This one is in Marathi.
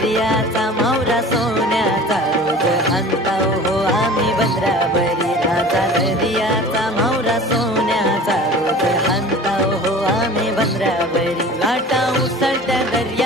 दर्याचा मावरा सोन्याचा रोज आणताव हो आम्ही बंदरावरी राजा दर्याचा मावरा सोन्याचा रोज आणताव हो आम्ही बंदरावरी लाटा उसळत्या दर्या